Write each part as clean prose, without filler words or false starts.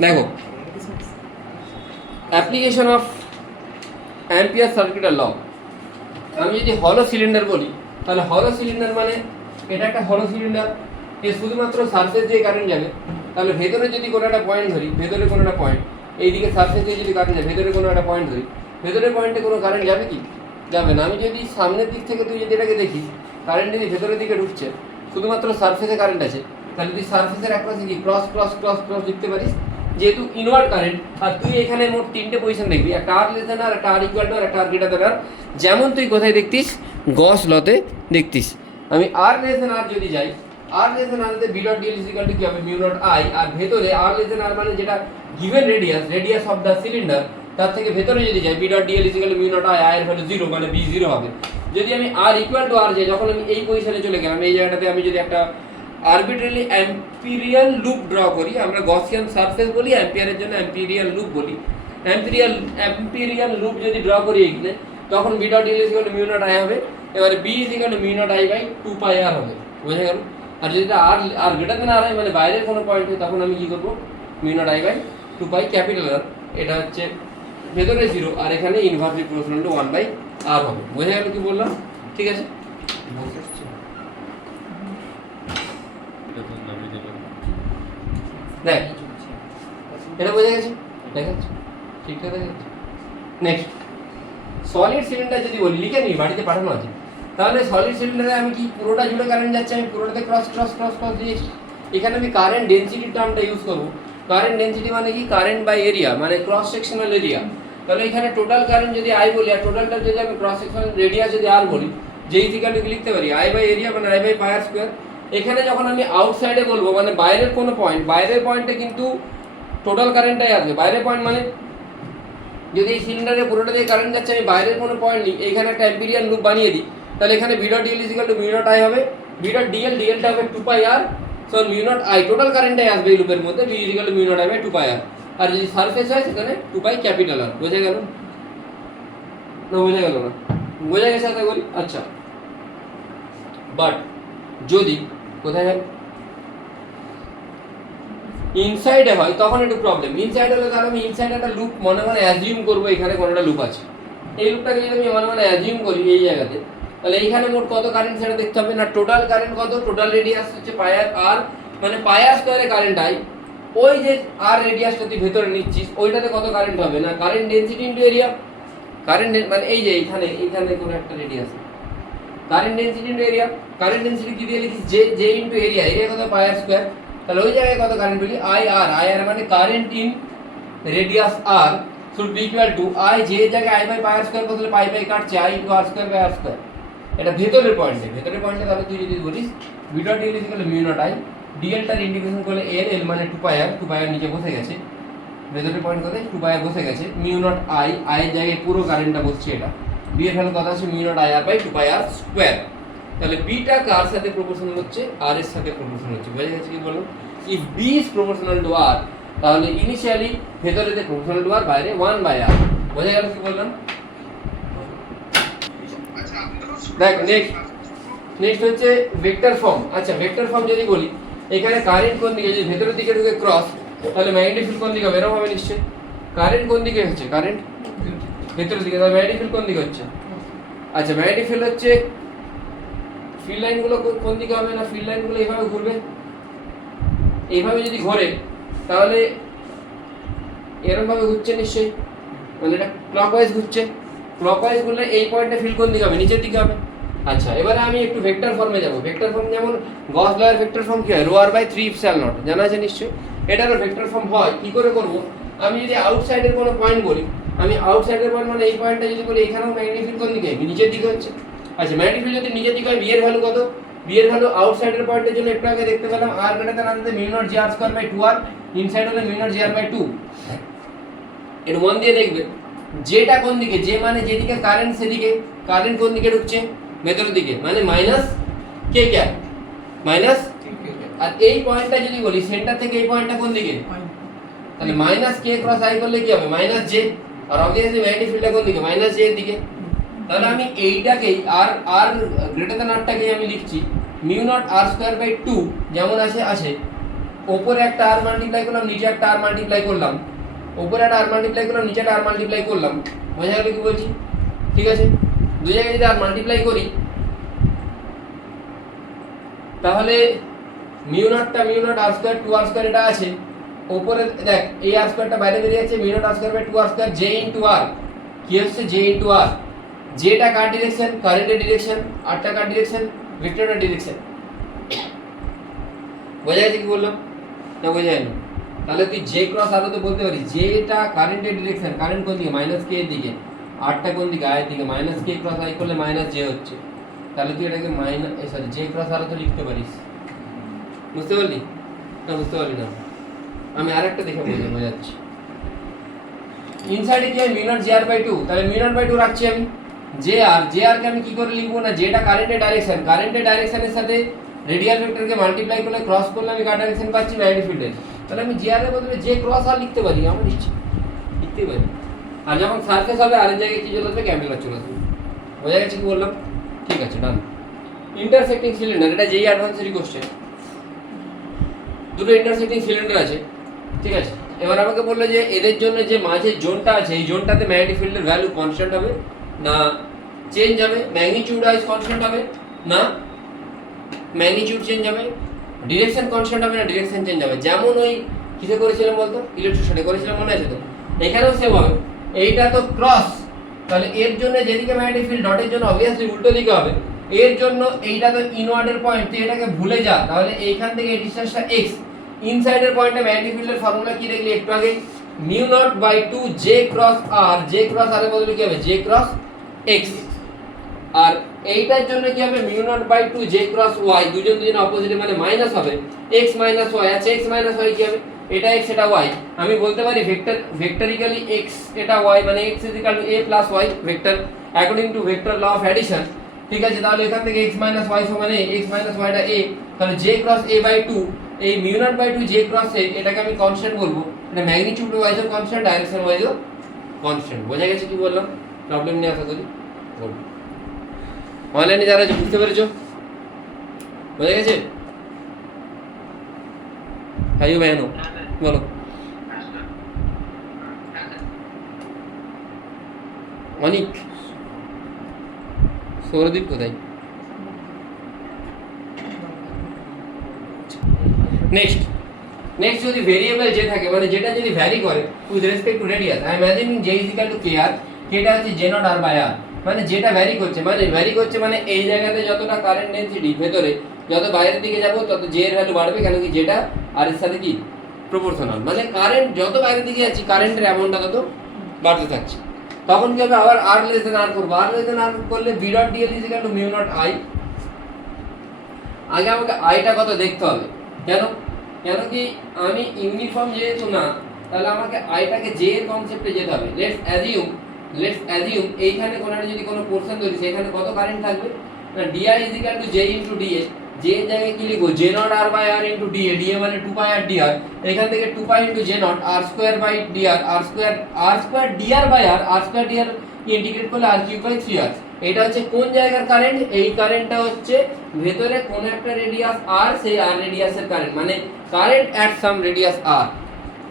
দেখো, application of ampere সার্কিটের ল। আমি যদি হলো সিলিন্ডার বলি, তাহলে হলো সিলিন্ডার মানে এটা একটা হলো সিলিন্ডার, এর শুধুমাত্র সারফেস দিয়ে কারেন্ট যাবে। তাহলে ভেতরে যদি কোনো একটা পয়েন্ট ধরি, ভেতরে কোনো একটা পয়েন্ট, এইদিকে সারফেস দিয়ে যদি কারেন্ট যায়, ভেতরে কোনো একটা পয়েন্ট ধরি, ভেতরের পয়েন্টে কোনো কারেন্ট যাবে কি? যাবে না। আমি যদি সামনের দিক থেকে তুই যদি এটাকে দেখিস, কারেন্ট যদি ভেতরের দিকে ঢুকছে, শুধুমাত্র সারফেসে কারেন্ট আছে, তাহলে তুই সারফেসের এক পাশে কি ক্রস ক্রস ক্রস ক্রস লিখতে পারিস, যেহেতু ইনওয়ার্ড কারেন্ট। আর তুই এখানে মোট তিনটে পজিশন দেখবি, একটা আর লেস দেন আর, একটা আর ইকুয়াল টু আর, একটা আর গ্রেটার দেন আর। যেমন তুই কোথায় দেখতিস, গস লতে দেখতিস। আমি আর লেস দেন আর যদি যাই, আর লেস দেন আর তে B dot DL is equal to কি হবে, মিউ নট আই। আর ভেতরে আর লেস দেন আর মানে যেটা given radius, radius of the cylinder, তার থেকে ভেতরে যদি যাই, B dot DL is equal to mu not I, I এর ভ্যালু 0 মানে বি 0 হবে। যদি আমি আর ইকুয়াল টু আর যাই, যখন আমি এই পজিশনে চলে গেলাম, এই জায়গাটাতে আমি যদি একটা আরবিট্রারি অ্যাম্পিরিয়াল লুপ ড্র করি, আমরা গসিয়ান সারফেস বলি, অ্যাম্পিয়ারের জন্য অ্যাম্পিরিয়াল লুপ বলি। অ্যাম্পিরিয়াল লুপ যদি ড্র করি এখানে, তখন B dot DL is equal to mu not I হবে। এবারে B is equal to mu not I by 2 pi r হবে। বোঝা গেল? আর যদি আর গ্রেটার দেন আর হয় মানে বাইরের কোনো পয়েন্ট হয়, তখন আমি কি করবো, mu not I by 2 pi capital R. এটা হচ্ছে ভেতরে 0 আর এখানে inversely proportional to 1 by r হবে। বোঝা গেল কি বললাম? ঠিক আছে, দেখ এটা বোঝা গেছে, দেখাচ্ছি ঠিকঠাক দেখা যাচ্ছে। নেক্সট, সলিড সিলিন্ডার যদি বলি, লিখে নিই, বাড়িতে পাঠানো আছে। তাহলে সলিড সিলিন্ডারে আমি কি পুরোটা জুড়ে কারেন্ট যাচ্ছে, আমি পুরোটাতে ক্রস ক্রস ক্রস ক্রস দিয়েছি। এখানে আমি কারেন্ট ডেনসিটি টার্মটা ইউজ করবো। কারেন্ট ডেনসিটি মানে কি, কারেন্ট বাই এরিয়া, মানে ক্রস সেকশনাল এরিয়া। তাহলে এখানে টোটাল কারেন্ট যদি আই বলি, আর টোটালটা যদি আমি ক্রস সেকশনাল রেডিয়াস যদি আর বলি, যেই থেকে লিখতে পারি আই বাই এরিয়া মানে I by pi R square. এখানে যখন আমি আউটসাইডে বলবো, মানে বাইরের কোনো পয়েন্ট, বাইরের পয়েন্টে কিন্তু টোটাল কারেন্টটাই আসবে। বাইরের পয়েন্ট মানে যদি এই সিলিন্ডারে পুরোটা দিয়ে কারেন্ট যাচ্ছে, আমি বাইরের কোনো পয়েন্ট নিই, এইখানে একটা অ্যাম্পিরিয়াল লুপ বানিয়ে দিই, তাহলে এখানে B dot DL is equal to mu not I হবে। বি ডট ডিএল, ডিএলটা হবে 2 pi R, so mu not I total কারেন্টটাই আসবে এই লুপের মধ্যে, B is equal to mu not I by 2 pi R. আর যদি সারফেস হয় সেখানে 2 পাই ক্যাপিটাল আর। বোঝা গেল না? বোঝা গেল না? বোঝা গেছে আশা করি। আচ্ছা, বাট যদি কোথায় হয়, ইনসাইডে হয়, তখন একটু প্রবলেম। ইনসাইড হলে তাহলে আমি ইনসাইড একটা লুপ মনে মনে অ্যাজিউম করবো, এখানে কোনো একটা লুপ আছে। এই লুপটাকে যদি আমি মনে মনে অ্যাজিউম করি এই জায়গাতে, তাহলে এইখানে মোট কত কারেন্ট সেটা দেখতে হবে না। টোটাল কারেন্ট কত, টোটাল রেডিয়াস হচ্ছে পাই আর, মানে পাই আর স্কোয়ারে কারেন্ট আই। ওই যে আর রেডিয়াসটা তুই ভেতরে নিচ্ছিস, ওইটাতে কত কারেন্ট হবে না, current density into area. Current মানে এই যে এইখানে কোনো একটা radius, current density into area. Current density কি দিয়ে লিখিস, জে ইনটু এরিয়া। এরিয়া কত, পাই আর স্কোয়ার। তাহলে ওই জায়গায় কত কারেন্ট বলি, আই আর মানে current in radius R should be equal to I, যে জায়গায় I by pi R square বদলে পাই বাই কাটছে, I into R square by R square. এটা ভেতরের পয়েন্টে, তাহলে তুই যদি বলিস B dot DL is equal to mu not I, ডিএলটার ইন্টিগ্রেশন করলে এল মানে 2 পাই আর নিচে বসে গেছে, ভেতরের পয়েন্ট কোথায় 2 পাই আর বসে গেছে, মিউ নট আই, আই এর জায়গায় পুরো কারেন্টটা বসছে এটা, বি এর ভ্যালু কত আছে mu not I r by 2 pi R square. তাহলে বিটা কার সাথে প্রপোর্শনাল হচ্ছে, আর এর সাথে প্রপোর্শনাল হচ্ছে। বোঝা গেছে কি বললাম? If B is proportional to R, তাহলে ইনিশিয়ালি ভেতরেতে প্রপোর্শনাল টু আর, বাইরে 1 বাই আর। বোঝা গেল কি বললাম? দেখ নেক্সট হচ্ছে ভেক্টর ফর্ম। আচ্ছা, ভেক্টর ফর্ম যদি বলি, এখানে কারেন্ট কোন দিকে, যদি ভেতরের দিকে ঢুকে ক্রস, তাহলে ম্যাগনেটিক ফিল্ড কোন দিকে হবে, এরকম হবে নিশ্চয়ই। কারেন্ট কোন দিকে হচ্ছে, কারেন্ট ভেতরের দিকে, তাহলে ম্যাগনেটিক ফিল্ড কোন দিকে হচ্ছে। আচ্ছা, ম্যাগনেটিক ফিল্ড হচ্ছে, ফিল্ড লাইনগুলো কোন দিকে হবে না, ফিল্ড লাইনগুলো এইভাবে ঘুরবে। এইভাবে যদি ঘোরে তাহলে এরকম ভাবে ঘুরছে নিশ্চয়ই, মানে এটা ক্লকওয়াইজ ঘুরছে। ক্লকওয়াইজ ঘুরলে এই পয়েন্টে ফিল্ড কোন দিকে হবে, নিচের দিকে হবে। আচ্ছা, এবারে আমি একটু ভেক্টর ফর্মে যাব। ভেক্টর ফর্ম যেমন গস লয়ের ভেক্টর ফর্ম কি হয়, rho r by 3 epsilon naught, জানা আছে নিশ্চয়ই। এটারও ভেক্টর ফর্ম হয়, কি করে করব, আমি যদি আউটসাইডের কোনো পয়েন্ট বলি, আমি আউটসাইডের পয়েন্ট মানে এই পয়েন্টটা যদি বলি, এখানেও ম্যাগনেটিক ফিল্ড কোন দিকে, নিচের দিকে হচ্ছে। আচ্ছা, ম্যাগনেটিক ফিল্ড যদি নিচের দিকে হয়, বি এর ভ্যালু কত, বি এর ভ্যালু আউটসাইডের পয়েন্টের জন্য একটু আগে দেখতে পেলাম আর গ্রেটার দেন আনতে mu not G R square by 2 R, inside হলে mu not G R by 2। এর মন দিয়ে দেখবে যেটা কোন দিকে, যে মানে যেদিকে কারেন্ট সেদিকে কারেন্ট কোন দিকে ঢুকছে, ভেতরের দিকে, মানে মাইনাস কে ক্যাপ, মাইনাস। আর এই পয়েন্টটা যদি বলি সেন্টার থেকে এই পয়েন্টটা কোন দিকে, তাহলে মাইনাস কে ক্রস আই করলে কি হবে, মাইনাস জে। আর অবভিয়াসলি ম্যাগনেটিক ফিল্ডটা কোন দিকে, মাইনাস জে এর দিকে। তাহলে আমি এইটাকেই আর গ্রেটার দেন আরটাকেই আমি লিখছি mu naught r square by 2, যেমন আছে ওপরে একটা আর মাল্টিপ্লাই করলাম, নিচে একটা আর মাল্টিপ্লাই করলাম, ওপরে একটা আর মাল্টিপ্লাই করলাম, নিচে একটা আর মাল্টিপ্লাই করলাম, বোঝা গেল কি বলছি? ঠিক আছে, দুই জায়গায় যদি আর মাল্টিপ্লাই করি তাহলে mu naught r square 2r² এটা আছে, উপরে দেখ এই আর স্কয়ারটা বাইরে বেরিয়ে যাচ্ছে, mu naught r square by 2r² j into r, কি হচ্ছে j ইনটু r, যেটা কার ডিরেকশন, কারেন্টের ডিরেকশন, আরটা কার ডিরেকশন, ভেক্টরের ডিরেকশন। বোঝা গেছে কি বললাম না বোঝা যায়নি? তাহলে তুই জে ক্রস আর তো বলতে পারিস যেটা কারেন্টের ডিরেকশন, কারেন্ট কোন দিকে মাইনাস কে এর দিকে, আরটা কোন দিকে আয়ের দিকে, মাইনাস কে ক্রস আই করলে মাইনাস জে হচ্ছে, তাহলে তুই এটাকে মাইনাস সরি জে ক্রস আর তো লিখতে পারিস। বুঝতে পারলি না? বুঝতে পারলি না? আমি আরেকটা দেখে বোঝাচ্ছি। ইনসাইডে কি হয় mu not J r by 2, তাহলে মিউ নট বাই 2 রাখছি আমি, জে আর কে আমি কি করে লিখবো না, যেটা কারেন্টের ডাইরেকশন, কারেন্টের ডাইরেকশনের সাথে রেডিয়াল ভেক্টরকে মাল্টিপ্লাই করলে ক্রস করলে আমি কার ডাইরেকশন পাচ্ছি, ম্যাগনেটিক ফিল্ডের, তাহলে আমি জে আর এর বদলে জে ক্রস আর লিখতে পারি, আমার ইচ্ছে লিখতে পারি। আর যখন সারফেস হবে আরেক জায়গায় কি চলে আসবে, ক্যাপিটাল চলে আসবে। বোঝা গেছে কি বললাম? ঠিক আছে, ডান। ইন্টারসেক্টিং সিলিন্ডার, এটা যেই অ্যাডভান্সেরই কোশ্চেন, দুটো ইন্টারসেক্টিং সিলিন্ডার আছে, ঠিক আছে। এবার আমাকে বললো যে এদের জন্য যে মাঝের জোনটা আছে এই জোনটাতে ম্যাগনেটিক ফিল্ডের ভ্যালু কনস্ট্যান্ট হবে না চেঞ্জ হবে, ম্যাগনিটিউড ওয়াইজ কনস্ট্যান্ট হবে না ম্যাগনিটিউড চেঞ্জ হবে, ডিরেকশন কনস্ট্যান্ট হবে না ডিরেকশন চেঞ্জ হবে। যেমন ওই কিসে করেছিলাম বলতো, ইলেকট্রিসিটিতে করেছিলাম, মনে আছে তো? এখানেও সেম হবে, এইটা তো ক্রস, তাহলে এর জন্য যেদিকে ম্যাগনেটিক ফিল্ড ডটের জন্য অবভিয়াসলি উল্টো দিকে হবে, এর জন্য এইটা তো ইনওয়ার্ডের পয়েন্ট, তুই এটাকে ভুলে যা, তাহলে এইখান থেকে এই ডিসটেন্সটা x, ইনসাইডের পয়েন্টে ম্যাগনেটিক ফিল্ডের ফর্মুলা কি দেখলি একটু আগে, mu naught by 2 j cross r, j cross r এর বদলে কি হবে j ক্রস x, আর এইটার জন্য কি হবে mu naught by 2 j cross y, দুজন অপোজিটে মানে মাইনাস হবে, x মাইনাস y আছে, x মাইনাস y কি হবে, এটা x এটা y, আমি বলতে পারি ভেক্টরিক্যালি x এটা y মানে x a + y vector according to vector law of addition. ঠিক আছে, তাহলে এখান থেকে x মাইনাস y সমান a, x মাইনাস y টা a, তাহলে j ক্রস a বাই 2, এই mu naught by 2 j cross a এটাকে আমি কনস্ট্যান্ট বলবো, এটা ম্যাগনিটিউড ওয়াইজ ও কনস্ট্যান্ট, ডাইরেকশন ওয়াইজ ও কনস্ট্যান্ট। বোঝা গেছে কি বললাম? প্রবলেম নেই আশা করি, বলবো। অনলাইনে যারা আছে বুঝতে পেরেছো? বোঝা গেছে? ভাইও বলো বলো। অনিক, সৌরদীপ কোথায়? নেক্সট যদি ভেরিয়েবল যে থাকে মানে যেটা যদি ভ্যারি করে with respect to radius, I am assuming j = kr, কেটা হচ্ছে j naught r by r, মানে যেটা ভ্যারি করছে মানে এই জায়গাতে যতটা কারেন্ট ডেনসিটি ভেতরে, যত বাইরের দিকে যাব তত j এর ভ্যালু বাড়বে, কেন কি যেটা r এর সাথে কি প্রপোর্শনাল, মানে কারেন্ট যত বাইরের দিকে যাচ্ছে কারেন্টের অ্যামাউন্টটা তত বাড়তে থাকছে। তখন কি হবে, আবার r লেস দেন r করব, r লেস দেন r করলে b dot dl = mu not i। আগে আমাকে আইটা কত দেখতে হবে, কেন কি আমি ইউনিফর্ম যেহেতু না, তাহলে আমাকে আইটাকে জে এর কনসেপ্টে যেতে হবে। লেটস অ্যাজিউম এইখানে কোনো যদি কোনো পোরশন ধরি সেখানে কত কারেন্ট থাকবে না, di j into dA, j এর জায়গায় কি লিখবো j naught r by r into dA, dA মানে 2 পাই r dr, এখান থেকে 2 pi into j naught r square by dr, r square dr by r square dr integrate করলে r cube by 3r। এটা হচ্ছে কোন জায়গার current, এই কারেন্টটা হচ্ছে ভেতরে কোন একটা রেডিয়াস r, সেই r রেডিয়াসের কারেন্ট, মানে current at some radius r,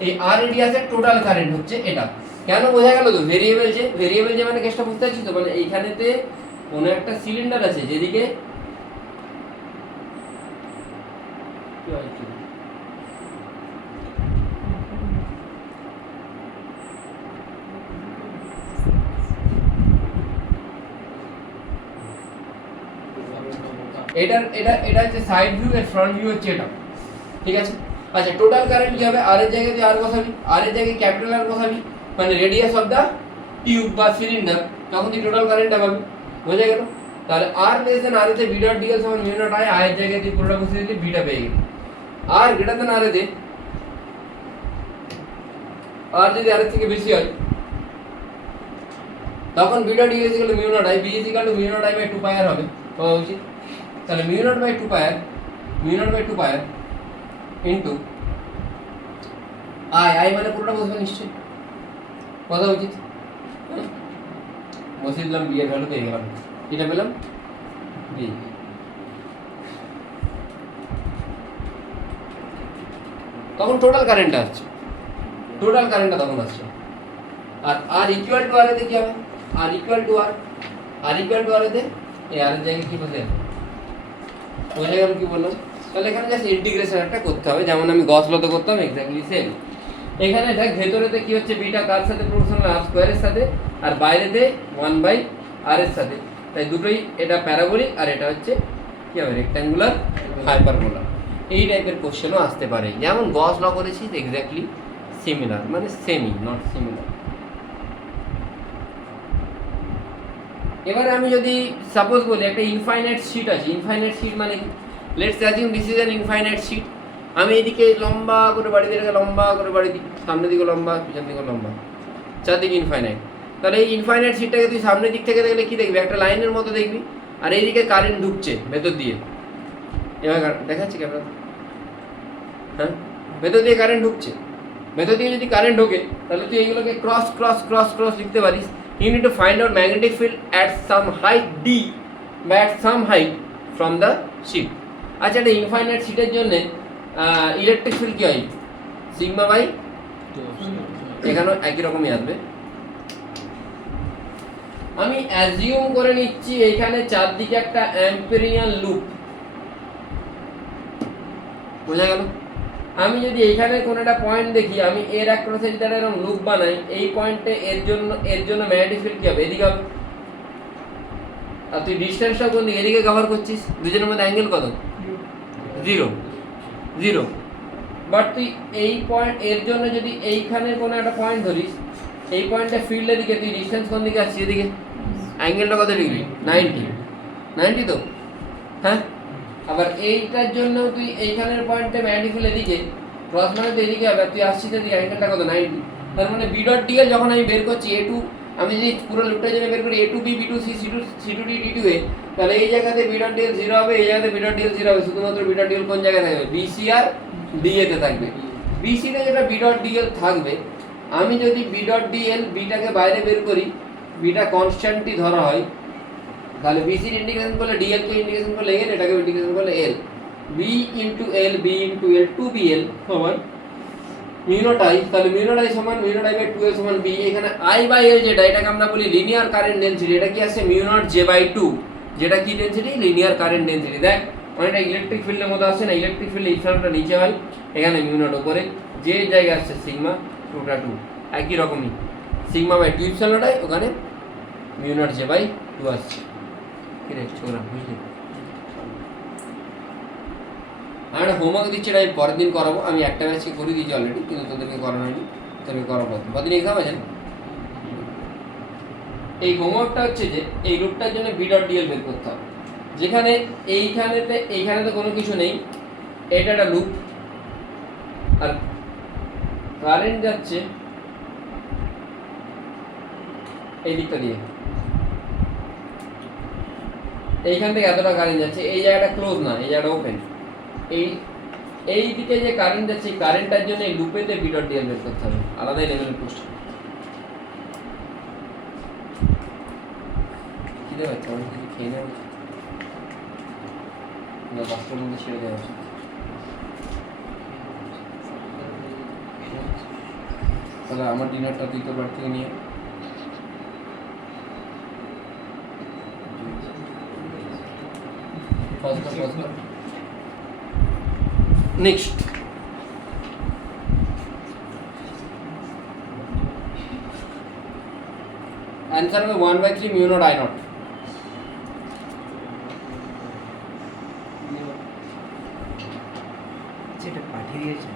এই r রেডিয়াসের টোটাল কারেন্ট হচ্ছে এটা। কেন বোঝা গেল তো? ভেরিয়েবল যে মানে কেসটা বুঝতে পারছিস তো, মানে এইখানেতে কোন একটা সিলিন্ডার আছে যেদিকে এটা হচ্ছে সাইড ভিউ, এর ফ্রন্ট ভিউ হচ্ছে এটা, ঠিক আছে। আচ্ছা, টোটাল কারেন্ট কি হবে, আর এর জায়গায় তুই আর বসাবি, আর এর জায়গায় ক্যাপিটাল আর বসাবি, মানে রেডিয়াস অফ দা টিউব বা সিলিন্ডার, তখন তুই টোটাল কারেন্টটা পাবি। বোঝা গেল? তাহলে আর লেস দেন আর এতে b ডট dl সমান মিউ নট i, আর এর জায়গায় তুই পুরোটা বসিয়ে দিলি, বিটা পেয়ে গেলি। আর গ্রেটার দেন আর এতে, আর যদি আর এর থেকে বেশি হয় তখন b dot dl = mu not i, b = mu not i by 2 pi r হবে, হওয়া উচিত। তাহলে mu naught by 2 pi r into i মানে পুরোটা বসবে নিশ্চয়ই, কথা উচিত, বসিয়ে দিলাম, বি এর ভ্যালু পেয়ে গেলাম, এটা পেলাম বি। তখন টোটাল কারেন্টটা আসছে, টোটাল কারেন্টটা তখন আসছে। আর আর ইকুয়াল টু আর এতে কি হবে, R equal to R, R equal to R এতে এই আর এর জায়গায় কি বসে যাবে, বোঝা গেল কি বললাম? তাহলে এখানে জাস্ট ইন্টিগ্রেশন একটা করতে হবে, যেমন আমি গস লতে করতাম এক্স্যাক্টলি সেম। এখানে দেখ ভেতরেতে কি হচ্ছে, বিটা কার সাথে প্রপোর্শনাল, আর স্কোয়ারের সাথে, আর বাইরেতে 1/r এর সাথে, তাই দুটোই, এটা প্যারাবোলিক আর এটা হচ্ছে কি হবে, রেক্ট্যাঙ্গুলার হাইপারবোলা। এই টাইপের কোশ্চেনও আসতে পারে, যেমন গস ল করেছি এক্স্যাক্টলি সিমিলার, মানে সেমি নট সিমিলার। এবারে আমি যদি সাপোজ বলি একটা ইনফাইনাইট শিট আছে, ইনফাইনাইট শিট মানে let's assume this is an infinite sheet. আমি এদিকে লম্বা করে বাড়ি দিয়ে লম্বা করে বাড়ি দিই, সামনের দিকে লম্বা পিছন দিকে লম্বা, চারদিকে ইনফাইনাইট। তাহলে এই ইনফাইনাইট শিটটাকে তুই সামনের দিক থেকে দেখলে কি দেখবি, একটা লাইনের মতো দেখবি, আর এইদিকে কারেন্ট ঢুকছে ভেতর দিয়ে, এবার দেখাচ্ছি ক্যামেরা, হ্যাঁ ভেতর দিয়ে কারেন্ট ঢুকছে, ভেতর দিয়ে যদি কারেন্ট ঢোকে তাহলে তুই এইগুলোকে ক্রস ক্রস ক্রস ক্রস লিখতে পারিস। You need to find out magnetic field at some height d বা at some height from the sheet. আচ্ছা, একটা ইনফাইনাইট শিটের জন্য ইলেকট্রিক ফিল্ড কি হয়, সিগমা বাই, এখানেও একই রকমই আসবে। আমি অ্যাজিউম করে নিচ্ছি এইখানে চারদিকে একটা অ্যাম্পেরিয়ান লুপ, বোঝা গেল? আমি যদি এইখানে কোনো একটা পয়েন্ট দেখি, আমি এর অ্যাক্রসে যদি একটা এরকম লুপ বানাই, এই পয়েন্টে এর জন্য ম্যাগনেটিক ফিল্ড কি হবে, এদিকে হবে। আর তুই ডিসটেন্সটা কোন দিকে, এদিকে কভার করছিস, দুজনের মধ্যে অ্যাঙ্গেল কত, 0 0। বাট তুই এই পয়েন্ট এর জন্য যদি এইখানে কোনো একটা পয়েন্ট ধরিস, এই পয়েন্টে ফিল্ডের দিকে তুই ডিসটেন্স কোন দিকে আসছিস, এদিকে, অ্যাঙ্গেলটা কত ডিগ্রি, 90 তো, হ্যাঁ। আবার এইটার জন্য তুই এইখানের পয়েন্টে ম্যাগনেটিক ফিল্ড এদিকে, ক্রস মানে তো এদিকে হবে, তুই আসছিস এদিকে, অ্যাঙ্গেলটা কত, 90। তার মানে বি ডট ডিএল যখন আমি বের করছি A2, আমি যদি পুরো লুপটার জন্য বের করি A2B B2C C2D D2A, তাহলে এই জায়গাতে বি ডট ডিএল 0 হবে, এই জায়গাতে বি ডট ডিএল 0 হবে, শুধুমাত্র বি ডট ডিএল কোন জায়গায় থাকবে, BC আর DA তে থাকবে। BC তে যেটা বি ডট ডিএল থাকবে, আমি যদি বি ডট ডিএল বিটাকে বাইরে বের করি, বিটা কনস্ট্যান্টই ধরা হয়, তাহলে BC ইন্টিগ্রেশন করলে DL কে ইন্টিগ্রেশন করলে L, এটাকে ইন্টিগ্রেশন করলে L, B into L, B into L 2BL সমান মিউ নট I, তাহলে মিউ নট I সমান mu not I by 2L সমান B। এখানে I বাই L যেটা, এটাকে আমরা বলি লিনিয়ার কারেন্ট ডেনসিটি, এটা কি আসছে মিউ নট J বাই 2, যেটা কি ডেনসিটি, লিনিয়ার কারেন্ট ডেনসিটি। দেখ অনেকটা ইলেকট্রিক ফিল্ডের মতো আসছে না, ইলেকট্রিক ফিল্ড ইপসিলনটা নিচে হয়, এখানে মিউ নট উপরে, যে জায়গায় আসছে সিগমা রুট 2, একই রকমই সিগমা বাই 2 ইপসিলন I, ওখানে মিউ নট J বাই 2 আসছে। কি রে ছোড়া, বুঝলি? আমি একটা হোমওয়ার্ক দিচ্ছি, এটা আমি পরের দিন করাবো, আমি একটা ব্যাচকে করে দিয়েছি অলরেডি, কিন্তু তোদেরকে করানো হয়নি, তোদেরকে করাবো। কদিন এক্সাম আছে না? এই হোমওয়ার্কটা হচ্ছে যে এই লুপটার জন্য বি ডট ডিএল বের করতে হবে, যেখানে এইখানেতে কোনো কিছু নেই, এটা একটা লুপ, আর কারেন্ট যাচ্ছে এই দিকটা দিয়ে, এইখান থেকে এতটা কারেন্ট যাচ্ছে, এই জায়গাটা ক্লোজ না, এই জায়গাটা ওপেন, এই দিকে যে কারেন্ট যাচ্ছে, এই কারেন্টটার জন্য এই লুপেতে বি ডট ডিএল বের করতে হবে, আলাদাই লেভেলের কোশ্চেন। কি দেবে আমি কিছু খেয়ে নেব না, 10টার মধ্যে ছেড়ে দেওয়া উচিত। তাহলে আমার ডিনারটা তুই তোর বাড়ি থেকে নিয়ে নেক্সট आंसर में 1/3 म्यू नॉट I नॉट। সেটা পাঠিয়ে দিয়েছে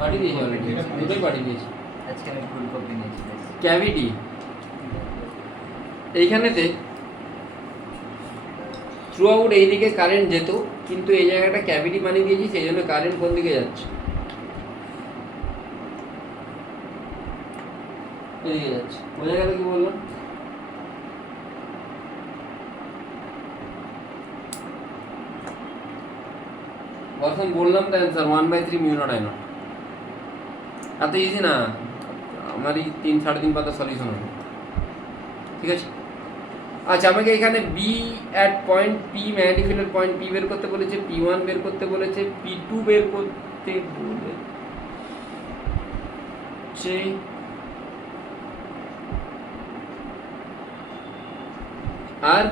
পাঠিয়ে দিয়েছি অলরেডি, দুটোই পাঠিয়ে দিয়েছি। আজকে আমি ফুল কপি নিয়েছি। ক্যাভিটি এইখানেতে থ্রু আউট এইদিকে কারেন্ট যেত, কিন্তু এই জায়গাটা ক্যাভিটি বানিয়ে দিয়েছি, সেই জন্য কারেন্ট কোন দিকে যাচ্ছে, এদিকে যাচ্ছে। বোঝা গেল কি বললাম? বর্তমান বললাম তো answer 1/3 mu not I not. এত ইজি না, আমারই 3-3.5 পাতা সলিউশন হবে, ঠিক আছে? আচ্ছা আমাকে এখানে B at point P magnetic ফিল্ডের পয়েন্ট পি বের করতে বলেছে, P1 বের করতে বলেছে, P2 বের করতে বলেছে, আর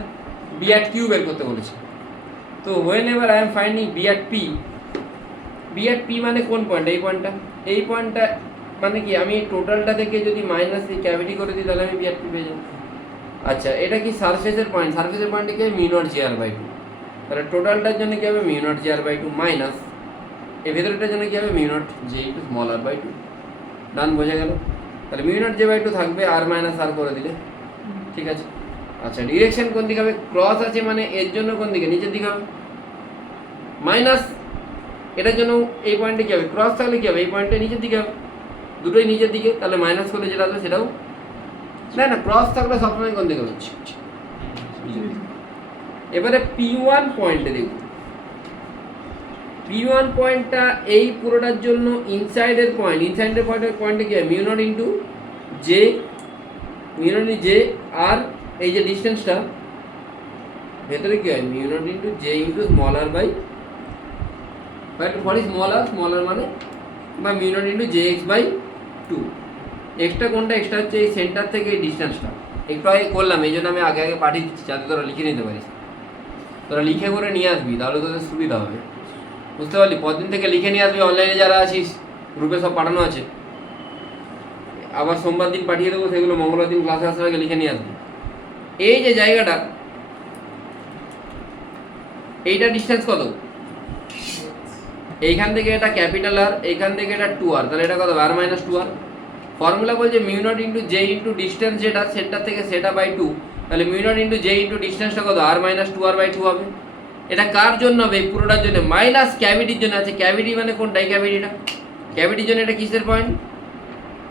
বি অ্যাট কিউ বের করতে বলেছে। তো whenever I am finding B at P মানে কোন পয়েন্ট? এই পয়েন্টটা, এই পয়েন্টটা মানে কি আমি টোটালটা থেকে যদি মাইনাস এই ক্যাভিটি করে দিই তাহলে আমি বি অ্যাট পি পেয়ে যাবো। আচ্ছা এটা কি সারফেসের পয়েন্ট, সারফেসের পয়েন্টে কি হবে mu not G R by two, তাহলে টোটালটার জন্য কি হবে mu not G R by two minus এই ভেতরটার জন্য কি হবে mu not J two small R by two. Done, বোঝা গেল? তাহলে mu not J by two থাকবে আর মাইনাস আর করে দিলে, ঠিক আছে। আচ্ছা ডিরেকশন কোন দিকে হবে? ক্রস আছে মানে এর জন্য কোন দিকে? নিচের দিকে হবে মাইনাস, এটার জন্য এই পয়েন্টে কি হবে? ক্রস থাকলে কি হবে? এই পয়েন্টে নিচের দিকে হবে, দুটোই নিচের দিকে, তাহলে মাইনাস করলে যেটা আসবে সেটাও না ক্রস থাকলে সবসময় কোন দিকে হচ্ছে। এবারে P1 পয়েন্টে দেখব, P1 পয়েন্টটা এই পুরোটার জন্য ইনসাইডের পয়েন্টে কি হয় মিউ নট ইন্টু জে, আর এই যে ডিস্টেন্সটা ভেতরে কি হয় mu not into J into small R by small R মানে বা mu not into J x by two. Extra কোনটা? এক্সট্রা হচ্ছে এই সেন্টার থেকে এই ডিস্টেন্সটা, একটু আগে করলাম এই জন্য আমি আগে পাঠিয়ে দিচ্ছি যাতে তোরা লিখে নিতে পারিস। তোরা লিখে করে নিয়ে আসবি তাহলে তোদের সুবিধা হবে, বুঝতে পারলি? পরদিন থেকে লিখে নিয়ে আসবি, অনলাইনে যারা আছিস গ্রুপে সব পাঠানো আছে, আবার সোমবার দিন পাঠিয়ে দেবো, সেগুলো মঙ্গলবার দিন ক্লাসে আসার আগে লিখে নিয়ে আসবি। এই যে জায়গাটা, এইটা ডিস্টেন্স কত? এইখান থেকে এটা ক্যাপিটাল আর, এইখান থেকে এটা 2r, তাহলে এটা কত? R minus 2r। ফর্মুলা বলছে mu not into J into distance যেটা সেন্টার থেকে সেটা বাই 2, তাহলে mu not into J into ডিস্টেন্সটা কত? আর মাইনাস 2r বাই 2 হবে। এটা কার জন্য হবে? পুরোটার জন্য, মাইনাস ক্যাভিটির জন্য আছে। ক্যাভিটি মানে কোনটা? এই ক্যাভিটিটা, ক্যাভিটির জন্য এটা কিসের পয়েন্ট?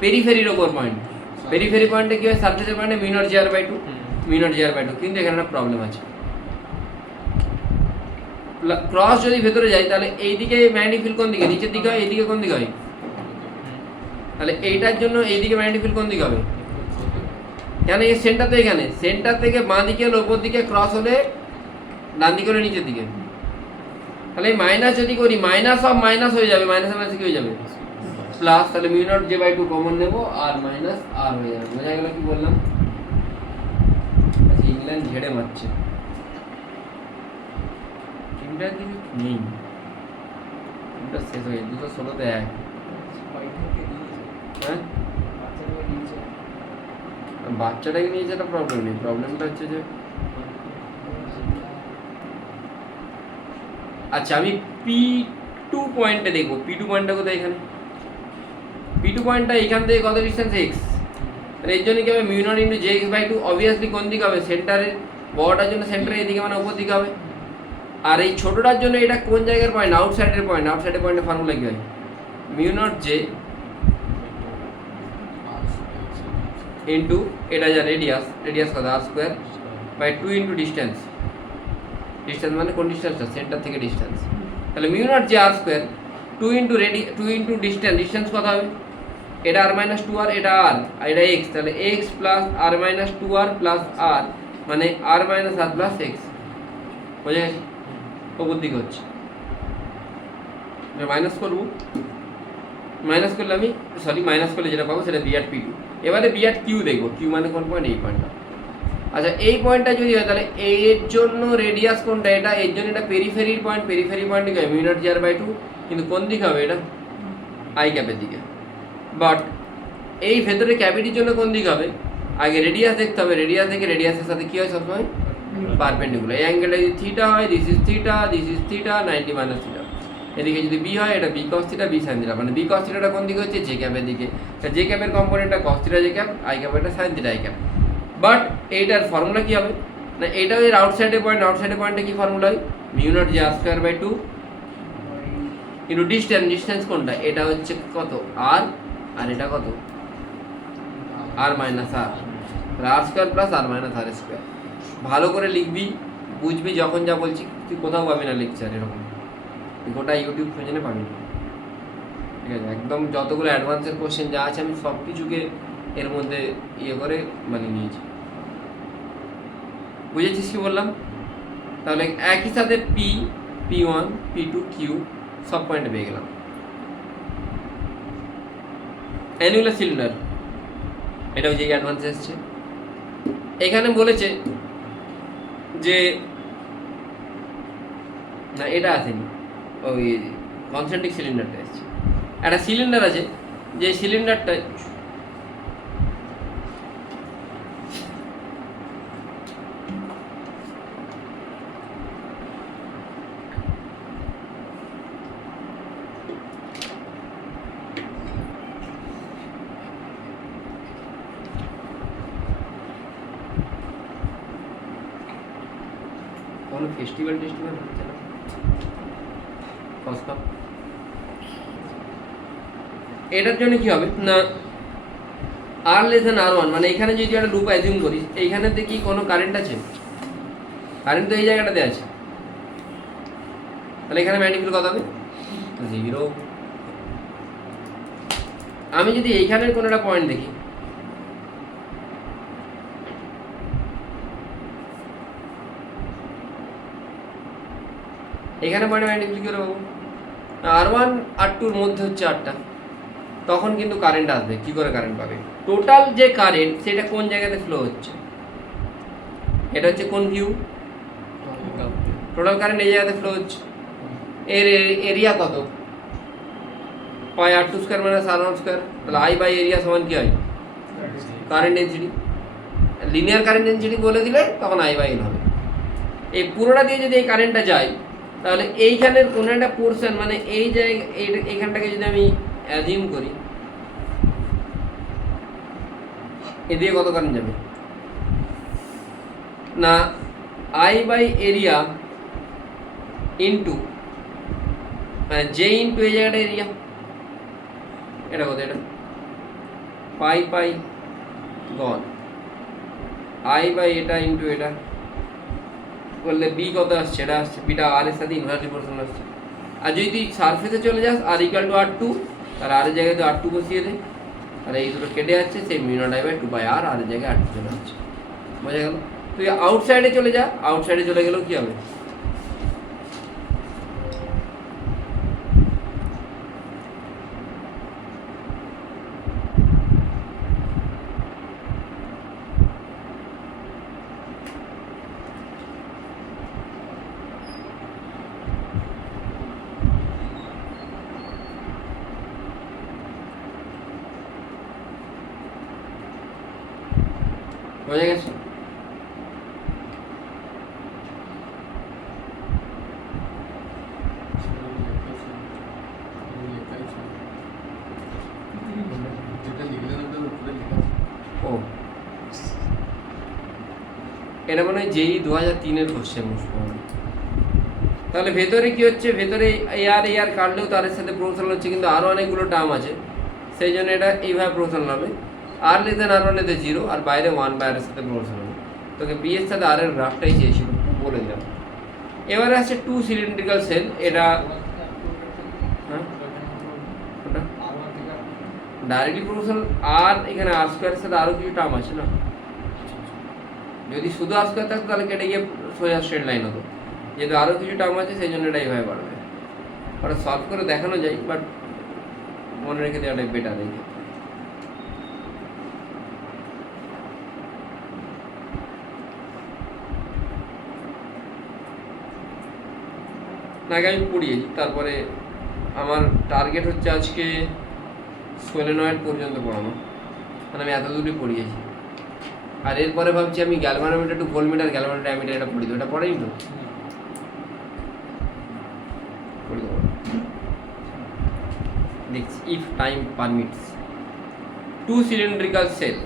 পেরিফেরির ওপর পয়েন্ট। পেরিফেরি পয়েন্টে কি হয়? সারফেসের পয়েন্টে mu not G R by 2, mu not G R by 2। কিন্তু এখানে একটা প্রবলেম আছে, ক্রস যদি ভেতরে যায় তাহলে এইদিকে ম্যাগনেটিক ফিল্ড কোন দিকে? নিচের দিকে হয়, এইদিকে কোন দিকে হয়? তাহলে এইটার জন্য এইদিকে ম্যাগনেটিক ফিল্ড কোন দিকে হবে? কেন এই সেন্টার তো এখানে, সেন্টার থেকে বাঁ দিকে হলে ওপর দিকে, ক্রস হলে ডান দিকে হলে নিচের দিকে। তাহলে এই মাইনাস যদি করি মাইনাস অফ মাইনাস হয়ে যাবে, মাইনাস মাইনাস কি হয়ে যাবে? প্লাস, তাহলে mu not J by two common নেবো আর মাইনাস আর হয়ে যাবে। বোঝা গেল কি বললাম? আচ্ছা ইংল্যান্ড ঝেড়ে মারছে, টিমটা কিছু নেই, টিমটা শেষ হয়ে 216-1। হ্যাঁ বাচ্চাটাকে নিয়ে যেটা প্রবলেম নেই, প্রবলেমটা হচ্ছে যে আচ্ছা আমি P2 পয়েন্টে দেখবো। P2 পয়েন্টটা কোথায়? এখানে P2 পয়েন্টটা এখান থেকে কত ডিস্টেন্স? এক্স। এর জন্য কি হবে mu not into J x by two. Obviously কোন দিকে হবে? সেন্টারের, বড়টার জন্য সেন্টারের এদিকে মানে উপর দিকে হবে। আর এই ছোটটার জন্য এটা কোন জায়গার পয়েন্ট? আউটসাইডের পয়েন্ট। আউটসাইডের পয়েন্টের ফর্মুলা কি হয়? মিউ নট জে ইন্টু এটা যা রেডিয়াস কত? আর স্কোয়ার বাই 2 ইন্টু ডিস্টেন্স মানে কোন ডিস্টেন্সটা? সেন্টার থেকে ডিস্টেন্স। তাহলে mu not J R square 2 into distance কত হবে? এটা আর মাইনাস 2r, এটা আর এটা এক্স, তাহলে x plus R minus 2r plus আর মানে আর মাইনাস আর প্লাস এক্স। বোঝা গেছে? ওপর দিকে হচ্ছে, মাইনাস করবো, মাইনাস করলে আমি মাইনাস করলে যেটা পাবো সেটা বি অ্যাট P2। এবারে বি অ্যাট কিউ দেখবো, কিউ মানে কোন পয়েন্ট? এই পয়েন্টটা। আচ্ছা এই পয়েন্টটা যদি হয় তাহলে এর জন্য রেডিয়াস কোনটা? এটা, এর জন্য এটা পেরিফেরির পয়েন্ট। পেরিফেরি পয়েন্ট কি হয়? Mu not G R by 2, কিন্তু কোন দিকে হবে? এটা আই ক্যাপের দিকে। বাট এই ভেতরে ক্যাভিটির জন্য কোন দিকে হবে? আগে রেডিয়াস দেখতে হবে, রেডিয়াস দেখে রেডিয়াসের সাথে কি হয় সবসময়? পারপেন্ডিকুলার। এই অ্যাঙ্গেলটা যদি থিটা হয়, this is theta, 90 minus theta. এদিকে যদি বি হয় এটা B cos theta, B sine theta, মানে বি কস থিটাটা কোন দিকে হচ্ছে? জে ক্যাপের দিকে। তা জে ক্যাপের কম্পোনেন্টটা cos theta J cap, I cap এটা sine theta I cap. But এইটার ফর্মুলা কি হবে? না এটা এর আউটসাইডের পয়েন্ট, আউটসাইডের পয়েন্টে কি ফর্মুলা হয়? Mu not J R square by 2 into distance কোনটা? এটা হচ্ছে কত? আর, আর এটা কত? R minus R, R square plus R minus R square. ভালো করে লিখবি, বুঝবি যখন যা বলছি, তুই কোথাও পাবি না লেকচার এরকম, গোটা ইউটিউব খুঁজে পাবি না, ঠিক আছে? একদম যতগুলো অ্যাডভান্সের কোশ্চেন যা আছে আমি সব কিছুকে এর মধ্যে ইয়ে করে বানিয়ে নিয়েছি। বুঝেছিস কি বললাম? তাহলে একই সাথে পি, P1, P2, Q সব পয়েন্টে পেয়ে গেলাম। অ্যানুলার সিলিন্ডার, এটা ওই যে অ্যাডভান্স এসছে। এখানে বলেছে যে না, এটা আসেনি, ওই কনসেন্ট্রিক সিলিন্ডারটা এসছে। একটা সিলিন্ডার আছে, যে সিলিন্ডারটা কোনো ফেস্টিভ্যাল টেস্টিভ্যাল হচ্ছে না কষ্ট। এটার জন্য কি হবে না, R<R1, মানে এখানে যদি একটা লুপ অ্যাজিউম করি, এইখানেতে কি কোনো কারেন্ট আছে? কারেন্ট তো এই জায়গাটাতে আছে, তাহলে এখানে ম্যাগনিটিউড কত হবে? 0। আমি যদি এইখানের কোনো একটা পয়েন্ট দেখি, এখানে পয়েন্ট ম্যাগনিটিউড কি করে পাবো? R1 R2 এর মধ্যে হচ্ছে 8টা, তখন কিন্তু কারেন্ট আসবে। কি করে কারেন্ট পাবে? টোটাল যে কারেন্ট সেটা কোন জায়গাতে ফ্লো হচ্ছে, এটা হচ্ছে কোন ভিউ? টোটাল কারেন্ট এই জায়গাতে ফ্লো হচ্ছে। এর এরিয়া কত? পাই R2 square minus R1 square. তাহলে I বাই এরিয়া সমান কি হয়? Current density. Linear current density বলে দিলে তখন I বাই L হবে। এই পুরোটা দিয়ে যদি এই কারেন্টটা যায়, তাহলে এইখানের কোনো একটা পোর্শন, মানে এই জায়গা এইখানটাকে যদি আমি অ্যাজিউম করি, এদিকে কত কারেন্ট যাবে না, I by area into J into এই জায়গাটা এরিয়া, এটা কত? এটা পাই পাই গন I বাই এটা ইন্টু এটা করলে বি কত আসছে? এটা আসছে বিটা আর এর সাথে ইনভার্সলি প্রপোর্শনাল আসছে। আর যদি তুই সারফেসে চলে যাস, আর ইকুয়াল টু R2, তাহলে আর এর জায়গায় তুই R2 বসিয়ে দে, তাহলে এই দুটো কেটে যাচ্ছে, সেই mu not I by 2 by R, R এর জায়গায় R2 চলে আসছে। বোঝা গেল? তুই আউটসাইডে চলে যা, আউটসাইডে চলে গেলেও কি হবে? বোঝা গেছে? ও, এটা মনে হয় যেই 2003-এর কোশ্চেন। তাহলে ভেতরে কি হচ্ছে? ভেতরে এআর কাটলেও তার সাথে প্রপোর্শনাল হচ্ছে, কিন্তু আরও অনেকগুলো টার্ম আছে, সেই জন্য এটা এইভাবে প্রপোর্শনাল হবে। R<R1 এতে 0, আর বাইরে 1 বাই আর এর সাথে প্রপোর্শনাল হবে। তোকে বি এর সাথে আর এর গ্রাফটাই চেয়েছিল, বলে দিলাম। এবারে আছে 2 সিলিন্ড্রিক্যাল সেল। এটা হ্যাঁ, ওটা ডাইরেক্টলি প্রপোর্শনাল। আর এখানে আর স্কোয়ারের সাথে আরও কিছু টার্ম আছে না, যদি শুধু আর স্কোয়ার থাকতো তাহলে কেটে গিয়ে সোজা স্ট্রেট লাইন হতো, যেহেতু আরও কিছু টার্ম আছে সেই জন্য এটা এইভাবে বাড়বে। ওটা সলভ করে দেখানো যায়, বাট মনে রেখে দেওয়াটাই বেটার। দেখে আগে আমি পড়িয়েছি, তারপরে আমার টার্গেট হচ্ছে আজকে সোলেনয়েড পর্যন্ত পড়ানো, মানে আমি এত দূরই পড়িয়েছি। আর এরপরে ভাবছি আমি galvanometer to voltmeter, galvanometer ammeter এটা পড়ি, তো এটা পড়াই তো পড়ি দেবো, দেখছি if time permits. 2 cylindrical cell,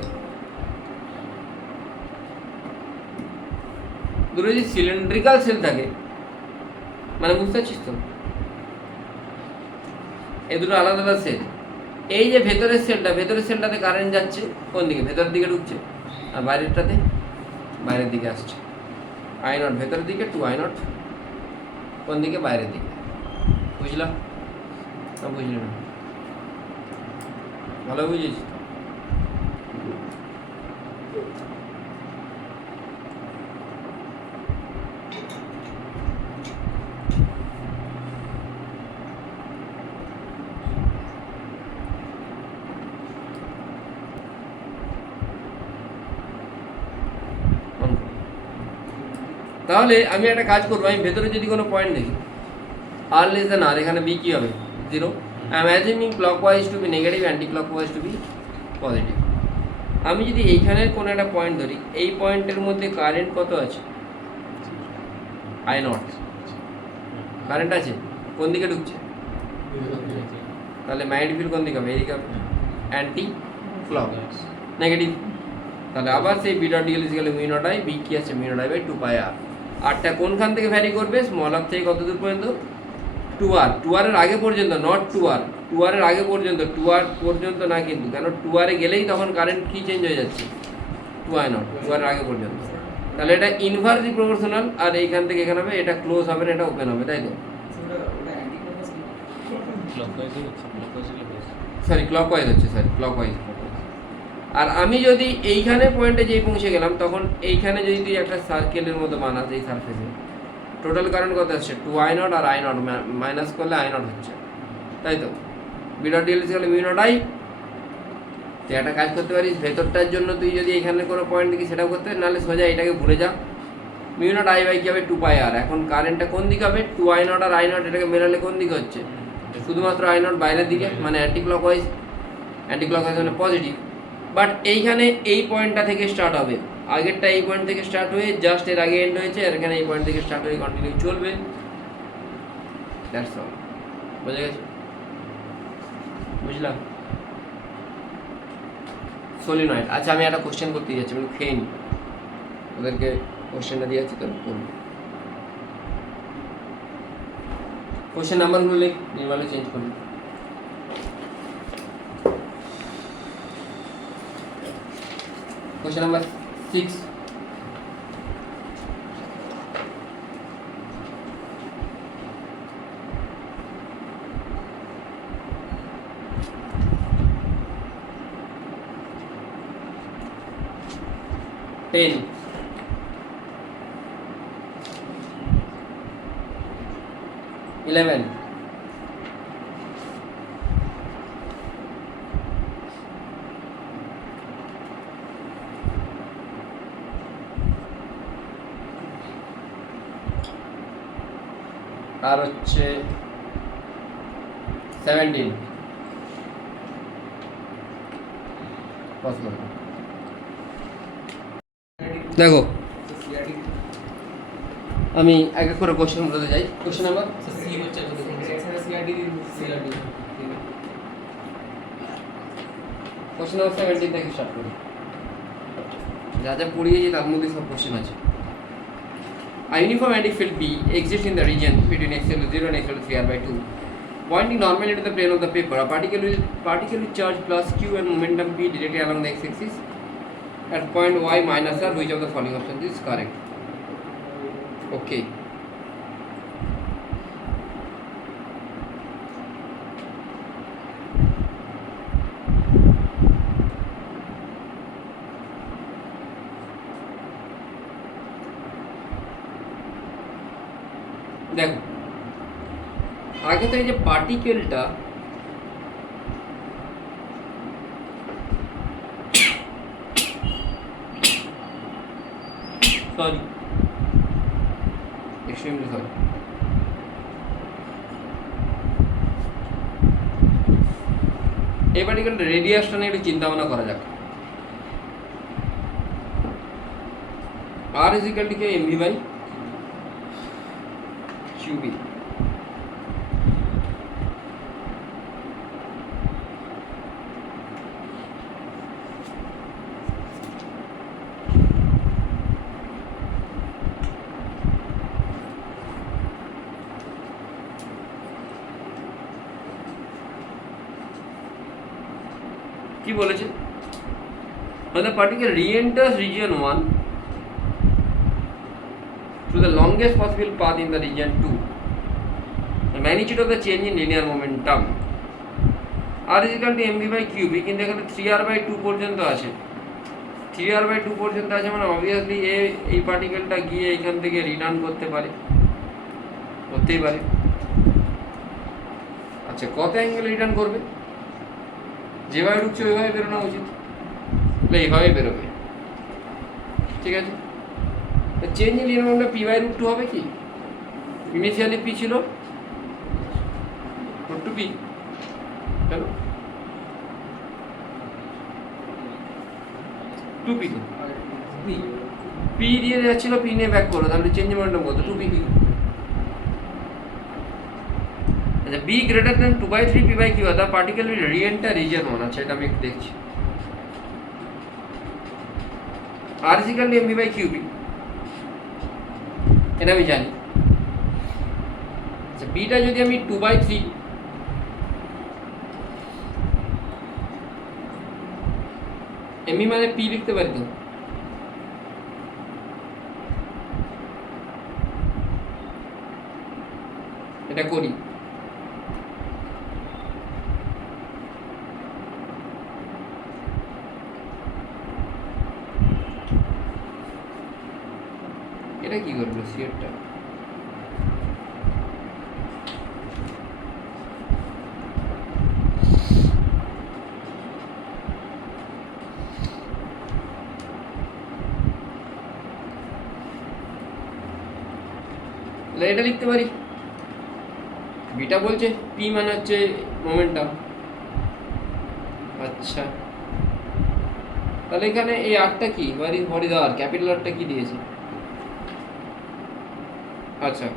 দুটো যদি সিলিন্ড্রিক্যাল সেল থাকে, মানে বুঝতে পারছিস তো, এই দুটো আলাদা আলাদা সেল। এই যে ভেতরের সেলটা, ভেতরের সেলটাতে কারেন্ট যাচ্ছে কোন দিকে? ভেতরের দিকে ঢুকছে, আর বাইরেরটাতে বাইরের দিকে আসছে। I0 ভেতরের দিকে, 2I0 কোন দিকে? বাইরের দিকে। বুঝলাম না? বুঝলি না? ভালো বুঝিস? তাহলে আমি একটা কাজ করবো, আমি ভেতরে যদি কোনো পয়েন্ট দেখি আর লেস দেন আর, এখানে বি কী হবে 0। I am assuming clockwise to be negative, anti clockwise to be positive. আমি যদি এইখানের কোনো একটা পয়েন্ট ধরি, এই পয়েন্টের মধ্যে কারেন্ট কত আছে, I0 কারেন্ট আছে, কোন দিকে ঢুকছে, তাহলে ম্যাগনেটিক ফিল্ড কোন দিকে হবে, এইদিকে হবে, অ্যান্টি ক্লক নেগেটিভ। তাহলে আবার সেই B dot DL equal mu not I, B কি আছে mu not I by 2 pi R. আরটা কোনখান থেকে ভ্যারি করবে, স্মল আর থেকে কত দূর পর্যন্ত, 2r, 2r এর আগে পর্যন্ত, নট 2r, 2r এর আগে পর্যন্ত, 2r পর্যন্ত না কিন্তু, কেন 2r এ গেলেই তখন কারেন্ট কি চেঞ্জ হয়ে যাচ্ছে, 2i0, 2r এর আগে পর্যন্ত। তাহলে এটা ইনভার্সলি প্রপোর্শনাল, আর এইখান থেকে এখানে হবে, এটা ক্লোজ হবে না, এটা ওপেন হবে, তাই তো, সরি ক্লকওয়াইজ হচ্ছে, সরি ক্লকওয়াইজ। আর আমি যদি এইখানে পয়েন্টে যেই পৌঁছে গেলাম, তখন এইখানে যদি তুই একটা সার্কেলের মতো বানাস এই সারফেসে, টোটাল কারেন্ট কত আসছে, 2i0 আর i0 মাইনাস করলে i0 হচ্ছে, তাই তো, B dot DL equal mu not I. তুই একটা কাজ করতে পারিস, ভেতরটার জন্য তুই যদি এখানে কোনো পয়েন্ট দেখি সেটাও করতে পারিস, নাহলে সোজা এটাকে ভুলে যা, মিউ নট আই বাই কি হবে 2 পাই আর। এখন কারেন্টটা কোন দিকে হবে, 2i0 আর i0 এটাকে মেলালে কোন দিকে হচ্ছে, শুধুমাত্র i0 বাইরের দিকে, মানে অ্যান্টি ক্লকওয়াইজ, অ্যান্টি ক্লকওয়াইজ মানে পজিটিভ। বাট এইখানে এই পয়েন্টটা থেকে স্টার্ট হবে, আগেরটা এই পয়েন্ট থেকে স্টার্ট হয়ে জাস্ট এর আগে এন্ড হয়েছে, আর এখানে এই পয়েন্ট থেকে স্টার্ট হয়ে কন্টিনিউ চলবে, দ্যাটস অল। বুঝে গেছে, বুঝলাম, সলিনয়েড। আচ্ছা আমি একটা কোশ্চেন করতে যাচ্ছি, আমি খেয়ে নিই, ওদেরকে কোশ্চেনটা দিয়ে যাচ্ছি, তো করবো। কোশ্চেন নাম্বারগুলো লিখ, নির্মালে চেঞ্জ করবি। Question number 6. Ten. Eleven. আর হচ্ছে 17। দেখো আমি এক এক করে কোশ্চেন বলতে যাই। কোশ্চেন নাম্বার সি হচ্ছে তো দেখুন এখানে সিআরডি সিআরডি কোশ্চেন নাম্বার 17 থেকে স্টার্ট করি। যা যা পড়িয়েছি তার মধ্যে সব কোশ্চেন আছে। A uniform magnetic field B exists in the region between x equal to 0 and x equal to 3r by 2. Pointing normally to the plane of the paper, a particle with charge plus q and momentum p directly along the x-axis at point y minus r. Which of the following options is correct? Okay. দেখো আগে তো এই যে পার্টিকেলটা sorry extremely sorry এই পার্টিকেলটা রেডিয়াসটা নিয়ে একটু চিন্তা ভাবনা করা যাক। আর ইজ ইকুয়াল টু কি এমভি বাই QB। কি বলেছে, when the particle re-enters region 1 through the longest possible path in the region 2, the magnitude of the change in linear momentum r is equal to mv by qb। কিন্তু এখানে 3r by 2 পর্যন্ত আছে, 3r by 2 পর্যন্ত আছে, মানে obviously এই পার্টিকেলটা গিয়ে এখান থেকে রিটার্ন করতেই পারে। আচ্ছা কত অ্যাঙ্গেল রিটার্ন করবে, যেভাবে ঢুকছে ওইভাবে বেরোনো উচিত, এইভাবেই বেরোবে, ঠিক আছে। Change in linear momentum P by root two হবে কি? ইনিশিয়ালি পি ছিল রুট টু পি, কেন টু পি তো পি দিয়ে যাচ্ছিল, পি নিয়ে ব্যাক করো, তাহলে চেঞ্জ মোমেন্টাম কত? Two P. আচ্ছা, B greater then two by three P by Q, the particle will re-enter region one. আচ্ছা, এটা আমি একটু দেখছি। R is equal to M B by Q B, এটা আমি জানি। আচ্ছা, বিটা যদি আমি টু বাই থ্রি, এমবি মানে পি লিখতে পারি তো? এটা করি। এটা কি করবে সিয়ারটা? এটা লিখতে পারি, বিটা বলছে পি মানে হচ্ছে মোমেন্টাম। আচ্ছা, তাহলে এখানে এই আরটা কি, হোয়াট ইজ আর, ক্যাপিটাল আরটা কি দিয়েছে? আচ্ছা,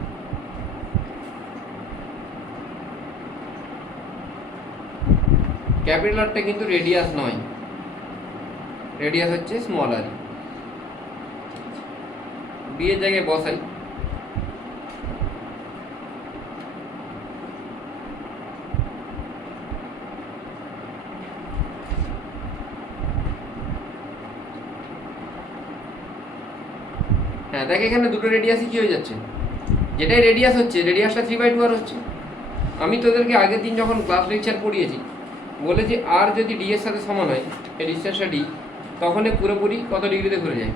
ক্যাপিটাল আরটা কিন্তু রেডিয়াস নয়, রেডিয়াস হচ্ছে স্মল আর। বি এর জায়গায় বসাই, হ্যাঁ দেখ এখানে দুটো রেডিয়াসই কি হয়ে যাচ্ছে, যেটাই রেডিয়াস হচ্ছে রেডিয়াসটা থ্রি বাই টু আর হচ্ছে। আমি তোদেরকে আগের দিন যখন ক্লাস লেকচার পড়িয়েছি বলেছি আর যদি ডি এর সাথে সমান হয়, এই ডিস্টেন্সটা ডি, তখন পুরোপুরি কত ডিগ্রিতে ঘুরে যায়?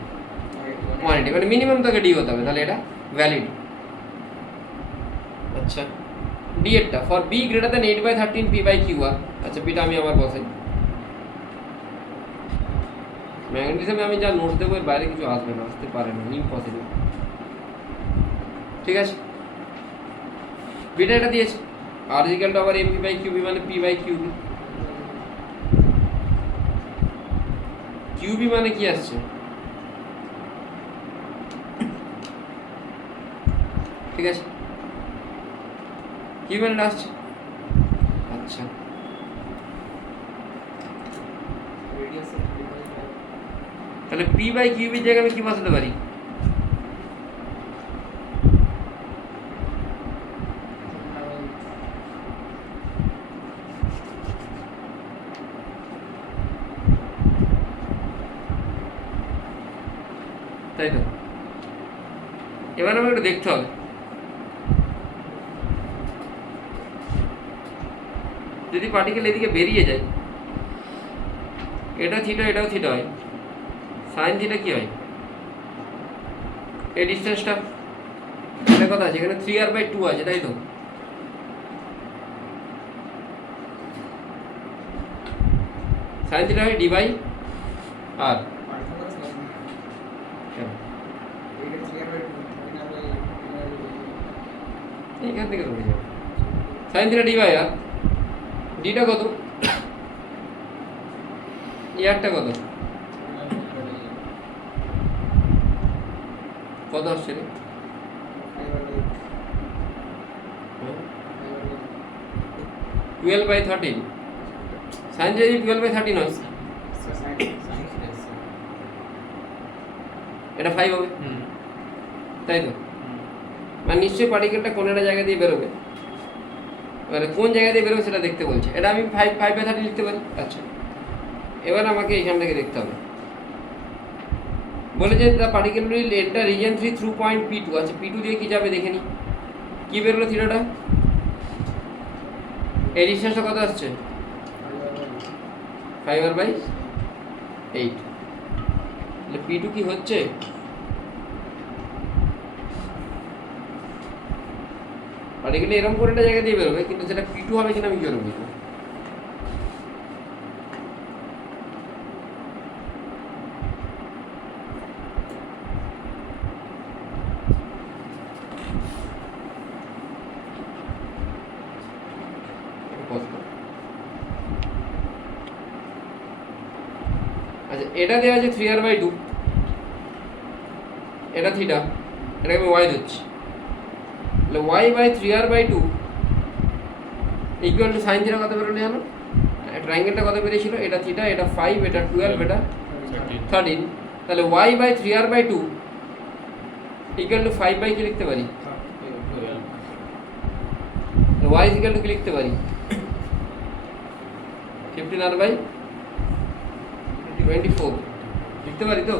180, মানে মিনিমাম তোকে ডি হতে হবে, তাহলে এটা ভ্যালিড। আচ্ছা, ডি এরটা for B greater than 8/13 P by Q R. আচ্ছা, বিটা আমি আবার বসাই। ম্যাগনেটিজমে আমি যা নোট দেবো এর বাইরে কিছু আসবে না, আসতে পারে না, ইম্পসিবল। ঠিক আছে, বিটা এটা দিয়েছে, আর ইকুয়াল টু আবার এম পি বাই কিউবি মানে পি বাই কিউবি। কিউবি মানে কি আসছে? ঠিক আছে, কিউবি মানে আসছে। আচ্ছা, তাহলে পি বাই কিউবির জায়গায় আমি কি বসাতে পারি? তাই তো, এবার আমাকে একটু দেখতে হবে, যদি পার্টিকেল এদিকে বেরিয়ে যায়, এটা থিটা এটাও থিটা হয়, সাইন থিটা কি হয়? এই ডিস্টেন্সটা, এটা কথা আছে, এখানে 3r/2 আছে, তাই তো? সাইন থিটা হয় ডি বাই আর। এইখান থেকে ধরে যাবে সাইন থিটা ডি বাই আর। ডিটা কত? ইয়ারটা কত? কত আসছে রে? 12/13। সাইন যদি 12/13 হয়, এটা 5 হবে, তাই তো? মানে নিশ্চয়ই পার্টিকেলটা কোন একটা জায়গা দিয়ে বেরোবে, এবারে কোন জায়গা দিয়ে বেরোবে সেটা দেখতে বলছে। এটা আমি 5/13 লিখতে পারি। আচ্ছা, এবার আমাকে এখান থেকে দেখতে হবে, বলে যে the particle will enter region 3 through point P2। আচ্ছা, P2 দিয়ে কি যাবে দেখে নি, কি বেরোলো থিটাটা? এই ডিস্টেন্সটা কত আসছে? 5r/8। তাহলে P2 কি হচ্ছে? পার্টিকেল এরকম করে একটা জায়গা দিয়ে বেরোবে, কিন্তু সেটা P2 হবে কিনা আমি কি করে বুঝবো? cos phi। আচ্ছা এটা দেওয়া আছে 3r/2, এটা থিটা, এটাকে আমি y ধরছি, তাহলে y/3r/2 equal to sine theta কত বেরোলে জানো? ট্রায়াঙ্গেলটা কত বেরিয়েছিল? এটা থিটা, এটা 5, এটা 12, এটা 13, তাহলে y/3r/2 ইকুয়াল টু 5 কি লিখতে পারি? y ইকুয়াল টু কি লিখতে পারি? 15r/24 লিখতে পারি তো?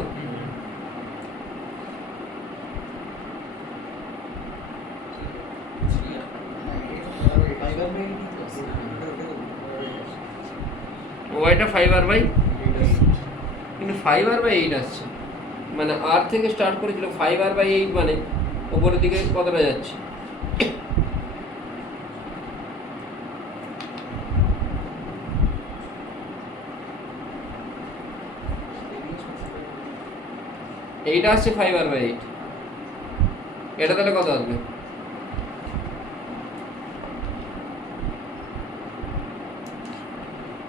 ওয়াইটা 5r/, কিন্তু 5r/8 আসছে, মানে r থেকে স্টার্ট করেছিল 5r/8, মানে উপরের দিকে কতটা যাচ্ছে? এইটা আসছে 5r/8, এটা তাহলে কত আসবে?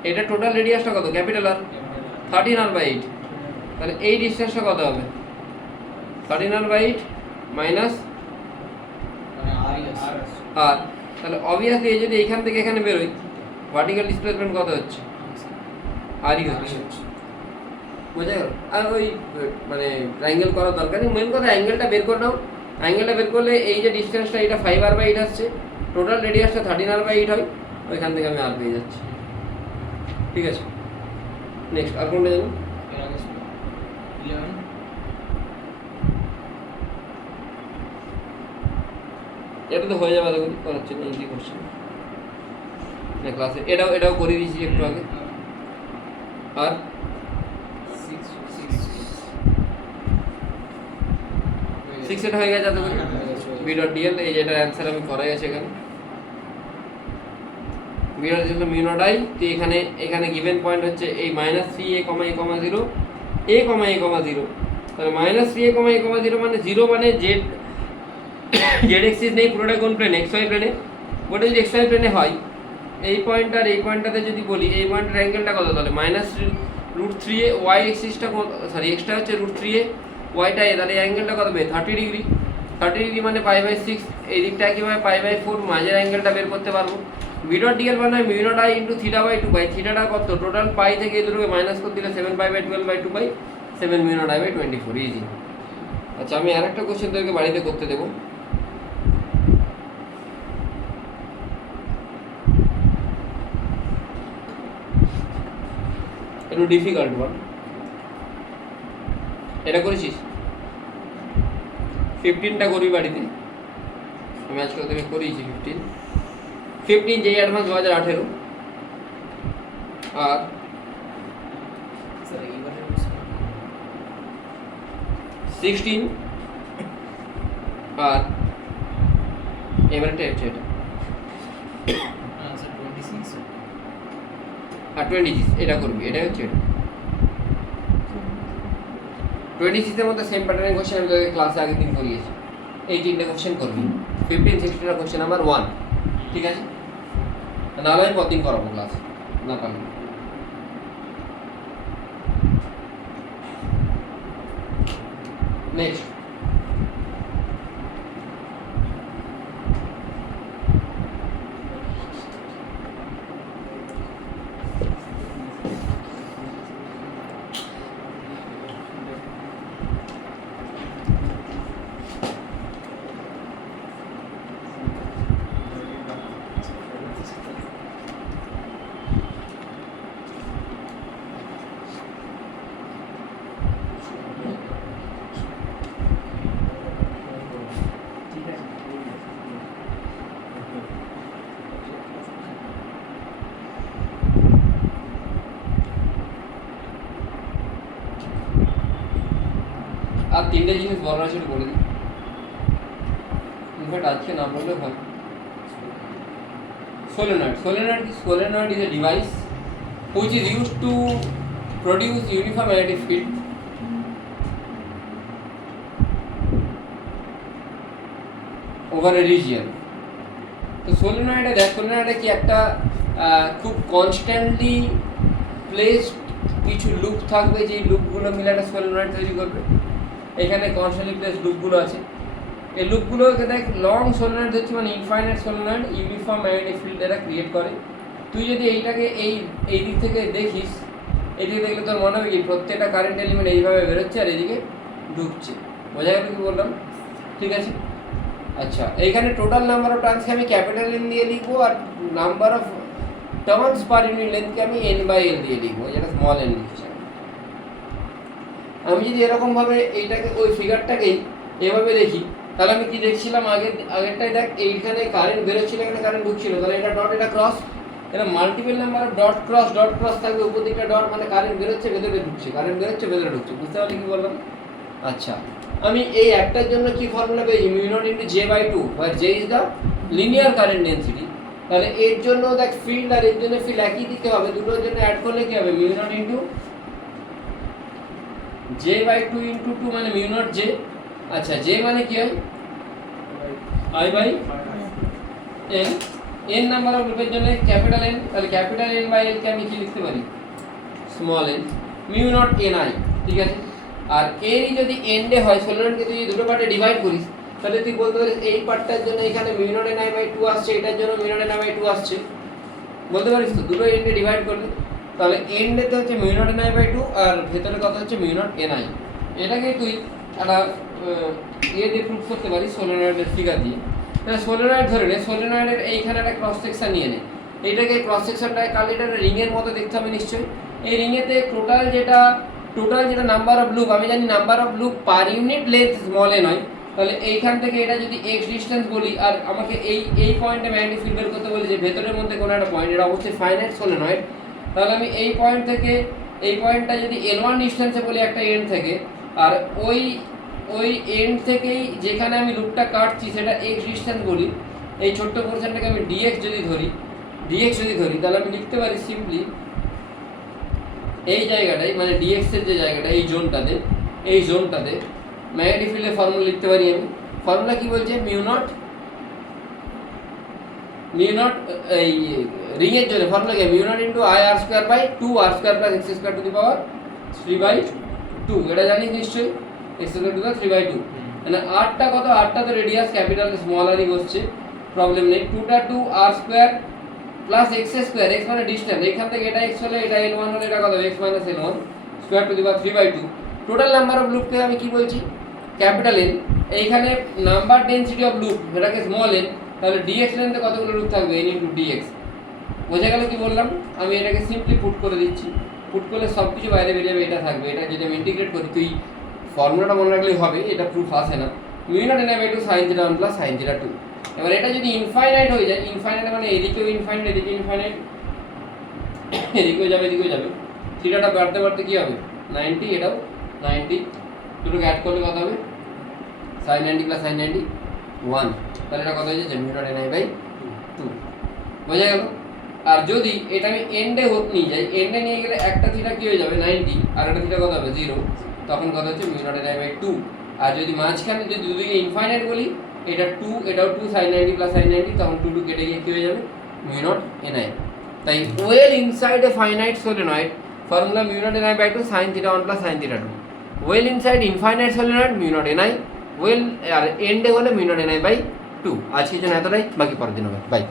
এটা টোটাল রেডিয়াসটা কত? ক্যাপিটাল আর 13r/8, তাহলে এই ডিসটেন্সটা কত হবে? 13r/8 মাইনাস আর, তাহলে অবভিয়াসলি এই যদি এইখান থেকে এখানে বেরোই, ভার্টিক্যাল ডিসপ্লেসমেন্ট কত হচ্ছে? আরই হচ্ছে, বোঝা গেল? আর ওই মানে ট্রায়াঙ্গেল করার দরকার নেই, মেন কথা অ্যাঙ্গেলটা বের করে নাও। অ্যাঙ্গেলটা বের করলে এই যে ডিসটেন্সটা, এটা 5r/8 আসছে, টোটাল রেডিয়াসটা 13r/8 হয়, ওইখান থেকে আমি আর পেয়ে যাচ্ছি। ঠিক আছে, নেক্সট আর কোনটা জানো? এটা তো হয়ে যাবে, দেখুন করাচ্ছে না, ইজি কোশ্চেন না ক্লাসে, এটাও করে দিয়েছি একটু আগে। আর 6 এটা হয়ে গেছে, এতক্ষণ b.dl, এই যেটা অ্যান্সার আমি করাই আছে এখানে। b.dl μ0i, তো এখানে গিভেন পয়েন্ট হচ্ছে এই -3a, a,0 a,a,0, তাহলে -3a, a,0 মানে 0 মানে জেড এক্সিস নেই, পুরোটা কোন প্লেনে? xy প্লেনে। ওটা যদি xy প্লেনে হয়, এই পয়েন্ট আর এই পয়েন্টটাতে যদি বলি, এই পয়েন্টের অ্যাঙ্গেলটা কত? তাহলে -√3a, y এক্সিসটা সরি এক্সটা হচ্ছে √3a, ওয়াইটা এ, তাহলে অ্যাঙ্গেলটা কত হবে? 30 ডিগ্রি। 30 ডিগ্রি মানে π/6, এই দিকটা কীভাবে π/4, মাঝের অ্যাঙ্গেলটা বের করতে পারবো। b.dl মানে μ0i ইন্টু θ/2π, থিটাটা কত? টোটাল পাই থেকে এই দুটোকে মাইনাস করে দিলে 7π/12/2π, 7 μ0i/24, ইজি। আচ্ছা আমি আরেকটা কোশ্চেন তোদেরকে বাড়িতে করতে দেবো। একটু ডিফিকাল্ট ওয়ান, এটা করেছিস? 15টা করবি বাড়িতে, আমি আজকে তোকে করিয়েছি 15 যেই অ্যাডভান্স 2018, আর 16, আর এবারেটা হচ্ছে এটা, আর 26 এটা করবি, এটা হচ্ছে এটা। 26 এর মধ্যে সেম প্যাটার্নের কোশ্চেন আমি তোকে ক্লাসে আগের দিন করিয়েছি, এই 3টে কোশ্চেন করবি। 15, 16 এর কোশ্চেন নাম্বার 1, ঠিক আছে? নাহলে আমি কতদিন করাবো ক্লাস, না পারলে। নেক্সট আর 3টে জিনিস বলার আছে বলে দিই, ইনফ্যাক্ট আজকে না বললেও হয়। Solenoid is a device which is used to produce uniform magnetic field over a region। তো সোলেনয়েডে দেখ, সোলেনয়েডে কি একটা খুব কনস্ট্যান্টলি প্লেসড কিছু লুপ থাকবে, যেই লুপগুলো মিলে একটা সলিনয়েড তৈরি করবে। এখানে কনস্ট্যান্টলি প্লেসড লুপগুলো আছে, এই লুপগুলোকে দেখ লং সলিনয়েড হচ্ছে মানে infinite solenoid uniform magnetic field এরা ক্রিয়েট করে। তুই যদি এইটাকে এই দিক থেকে দেখিস, এদিকে দেখলে তোর মনে হবে কি প্রত্যেকটা কারেন্ট এলিমেন্ট এইভাবে বেরোচ্ছে আর এদিকে ঢুকছে। বোঝা গেল কি বললাম? ঠিক আছে। আচ্ছা, এইখানে টোটাল নাম্বার অফ টার্নসকে আমি ক্যাপিটাল এন দিয়ে লিখবো, আর number of turns per unit লেন্থকে আমি n/l দিয়ে লিখবো, যেটা স্মল n লিখছি। আমি যদি এরকমভাবে এইটাকে ওই ফিগারটাকেই এভাবে দেখি, তাহলে আমি কি দেখছিলাম আগেরটাই দেখ, এইখানে কারেন্ট বেরোচ্ছিল, এখানে কারেন্ট ঢুকছিল, তাহলে এটা ডট এটা ক্রস, এটা multiple number of dot cross থাকবে, উপর দিকটা ডট মানে কারেন্ট বেরোচ্ছে ভেতরে ঢুকছে, কারেন্ট বেরোচ্ছে ভেতরে ঢুকছে। বুঝতে পারলি কি বললাম? আচ্ছা, আমি এই একটার জন্য কি ফর্মুলা পেয়েছি, μ0 × J/2, where J is the linear current density। তাহলে এর জন্য দেখ ফিল্ড আর এর জন্য ফিল্ড একই দিতে হবে, দুটোর জন্য অ্যাড করলে কি হবে, μ0 × J/2 × 2 মানে μ0 J। আচ্ছা, J মানে কি হয়, I/n, n নাম্বার অফ লুপের জন্য ক্যাপিটাল N, তাহলে ক্যাপিটাল N/L কে আমি কি লিখতে পারি, স্মল n, μ0 Ni। ঠিক আছে। আর এরই যদি এন্ডে হয়, সলিনয়েডকে তুই দুটো পার্টে ডিভাইড করিস, তাহলে তুই বলতে পারিস এই পার্টটার জন্য এখানে μ0 Ni/2 আসছে, এটার জন্য μ0 Ni/2 আসছে, বলতে পারিস তো, দুটো এন্ডে ডিভাইড করলে। তাহলে এন্ডেতে হচ্ছে μ0 Ni/2 আর ভেতরে কত হচ্ছে μ0 Ni। এটাকে তুই একটা দিয়ে প্রুফ করতে পারিস সলিনয়েডের ফিগার দিয়ে। তাহলে সলিনয়েড ধরে নে, সলিনয়েডের এইখানে একটা ক্রস সেকশন নিয়ে নে, এইটাকে ক্রস সেকশনটাকে কাল এটা রিংয়ের মতো দেখতে হবে নিশ্চয়ই। এই রিংয়েতে টোটাল যেটা নাম্বার অফ লুপ, আমি জানি number of loop per unit length small এ নয়, তাহলে এইখান থেকে এটা যদি x ডিস্টেন্স বলি, আর আমাকে এই পয়েন্টে ম্যাগনেটিক ফিল্ড বের করতে বলি, যে ভেতরের মধ্যে কোনো একটা পয়েন্ট, এটা অবশ্যই ফাইনাইট সলিনয়েড, তাহলে আমি এই পয়েন্ট থেকে এই পয়েন্টটা যদি L1 ডিস্টেন্সে বলি একটা এন্ড থেকে, আর ওই এন্ড থেকেই যেখানে আমি লুপটা কাটছি সেটা x ডিস্টেন্স বলি, এই ছোট্ট পোরশনটাকে আমি dx যদি ধরি, তাহলে আমি লিখতে পারি সিম্পলি এই জায়গাটাই, মানে dx এর যে জায়গাটা, এই জোনটাতে ম্যাগনেটিক ফিল্ডের ফর্মুলা লিখতে পারি আমি। ফর্মুলা কি বলছে, μ0 এই রিংয়ের জন্য ফর্মুলা কি, μ0 × IR²/2 r² + x² 3/2, এটা জানিস নিশ্চয়ই, x² 3/2। মানে আরটা কত, আরটা তো রেডিয়াস ক্যাপিটাল স্মল আরই বসছে, প্রবলেম নেই। 2টা 2 r² প্লাস x² x মানে ডিসটেন্স, এখান থেকে এটা x হলে এটা L1 হলে এটা কত, x - L1 ² 3/2। Total number of লুপকে আমি কি বলছি, ক্যাপিটাল N। এইখানে নাম্বার ডেনসিটি অফ লুপ এটাকে স্মল n, তাহলে dx লেন্থে কতগুলো লুপ থাকবে, n × dx। বোঝা গেল কি বললাম? আমি এটাকে সিম্পলি পুট করে দিচ্ছি, পুট করলে সব কিছু বাইরে বেরিয়ে যাবে, এটা থাকবে। এটা যদি আমি ইন্টিগ্রেট করি, তুই ফর্মুলাটা মনে রাখলেই হবে, এটা প্রুফ আসে না, μ0 Ni/2 sin θ1 + sin θ2। এবার এটা যদি ইনফাইনাইট হয়ে যায়, ইনফাইনাইট মানে এদিকেও ইনফাইনাইট, এদিকে ইনফাইনাইট, এদিকেও যাবে, থিটাটা বাড়তে কি হবে, 90, এটাও 90, দুটোকে অ্যাড করলে কত হবে, sin 90 + sin 90 1, তাহলে এটা কত হয়ে যাচ্ছে, μ0 Ni/2। বোঝা গেল? আর যদি এটা আমি এন্ডে নিয়ে যাই, এন্ডে নিয়ে গেলে একটা থিটা কি হয়ে যাবে 90, আর একটা থিটা কত হবে 0, তখন কত হচ্ছে μ0 Ni/2। আর যদি মাঝখানে যদি দুদিকে ইনফাইনাইট বলি, এটা 2 এটাও 2 sin 90 + sin 90, তখন 2 কেটে গিয়ে কি হয়ে যাবে, μ0 Ni। তাই well inside a finite solenoid, formula μ0 Ni/2 sin θ1 + sin θ2। Well inside infinite solenoid μ0 Ni, well আর এন্ডে হলে μ0 Ni/2। আজকের জন্য এতটাই, বাকি পরের দিন হবে। বাই।